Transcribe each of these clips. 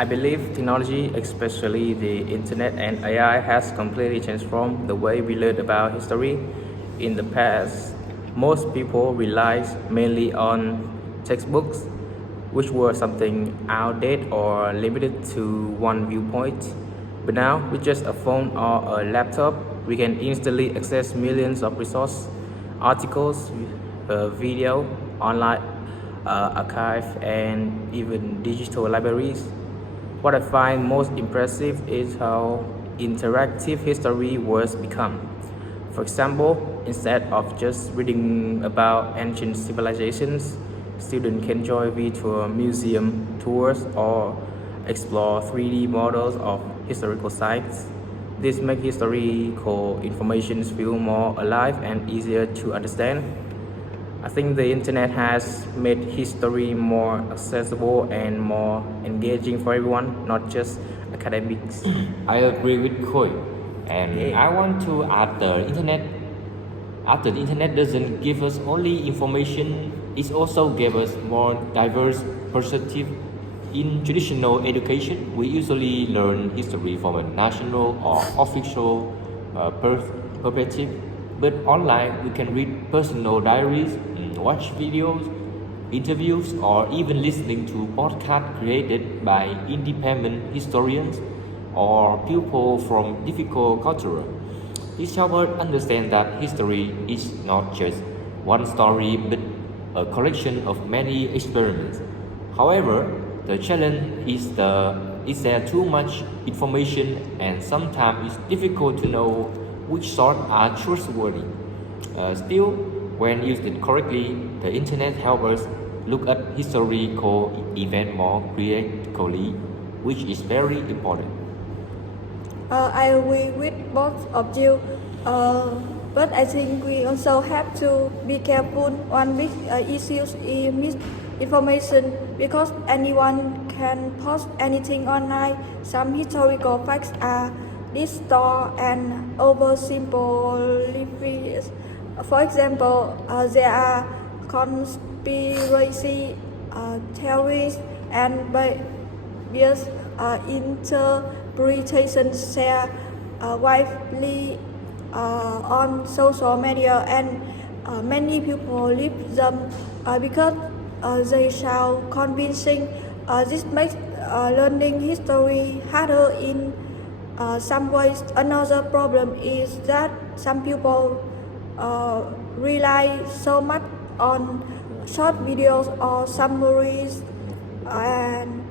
I believe technology, especially the internet and AI, has completely transformed the way we learn about history. In the past, most people relied mainly on textbooks, which were something outdated or limited to one viewpoint. But now, with just a phone or a laptop, we can instantly access millions of resources, articles, video, online archive, and even digital libraries. What I find most impressive is how interactive history was become. For example, instead of just reading about ancient civilizations, students can join virtual museum tours or explore 3D models of historical sites. This makes historical information feel more alive and easier to understand. I think the internet has made history more accessible and more engaging for everyone, not just academics. I agree with Khoi, and Yeah. I want to add the internet doesn't give us only information, it also gives us more diverse perspective. In traditional education, we usually learn history from a national or official perspective, but online we can read personal diaries, watch videos, interviews, or even listening to podcasts created by independent historians or people from difficult culture. This helps us understand that history is not just one story but a collection of many experiments. However, the challenge is there too much information and sometimes it's difficult to know which sources are trustworthy. Still, when used correctly, the internet helps us look at historical events more critically, which is very important. I agree with both of you, but I think we also have to be careful. One big issue is misinformation because anyone can post anything online. Some historical facts are distorted and oversimplified. For example, there are conspiracy theories and bias interpretations share widely on social media, and many people believe them because they sound convincing. This makes learning history harder in some ways. Another problem is that some people rely so much on short videos or summaries and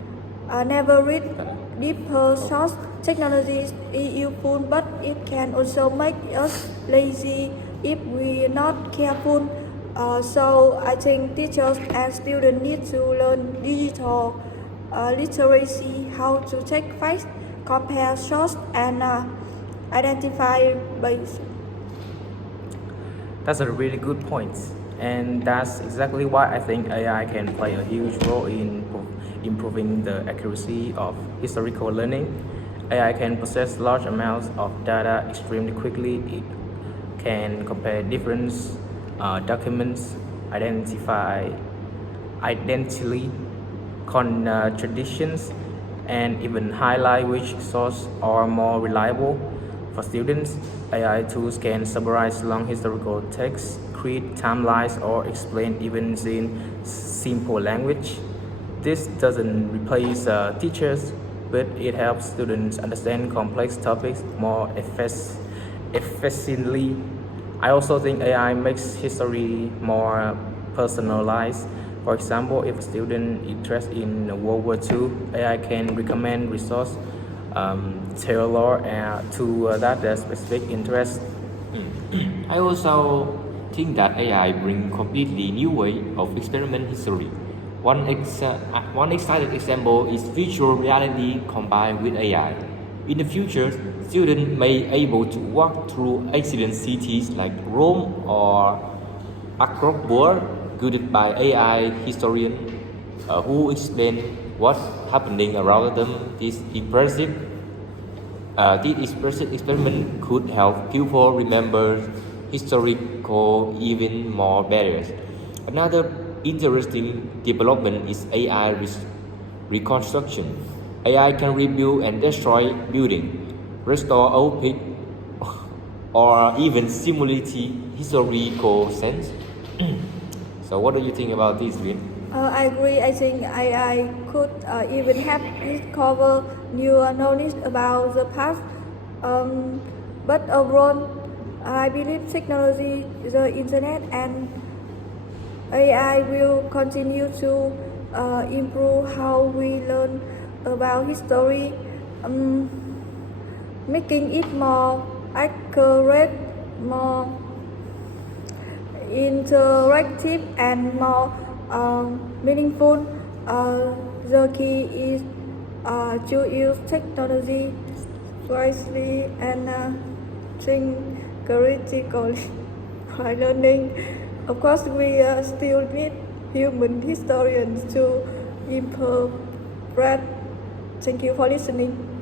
never read deeper source. Technology is useful, but it can also make us lazy if we're not careful. So I think teachers and students need to learn digital literacy, how to check facts, compare sources, and identify bias. That's a really good point. And that's exactly why I think AI can play a huge role in improving the accuracy of historical learning. AI can process large amounts of data extremely quickly. It can compare different documents, identity contradictions, and even highlight which sources are more reliable. For students, AI tools can summarize long historical texts, create timelines, or explain events in simple language. This doesn't replace teachers, but it helps students understand complex topics more efficiently. I also think AI makes history more personalized. For example, if a student is interested in World War II, AI can recommend resources tailored to that specific interest. I also think that AI bring completely new way of experiment history. One exciting example is virtual reality combined with AI. In the future, students may able to walk through ancient cities like Rome or Akropole, guided by AI historian who explain what's happening around them. This experiment could help people remember historical even more better. Another interesting development is AI reconstruction. AI can rebuild and destroy building, restore old peak, or even simulate historical sense. So what do you think about this, Vin? I agree. I think AI could even help discover new knowledge about the past. But overall, I believe technology, the internet, and AI will continue to improve how we learn about history, um, making it more accurate, more interactive, and more meaningful. The key is to use technology wisely and think critically while learning. Of course, we still need human historians to interpret. Thank you for listening.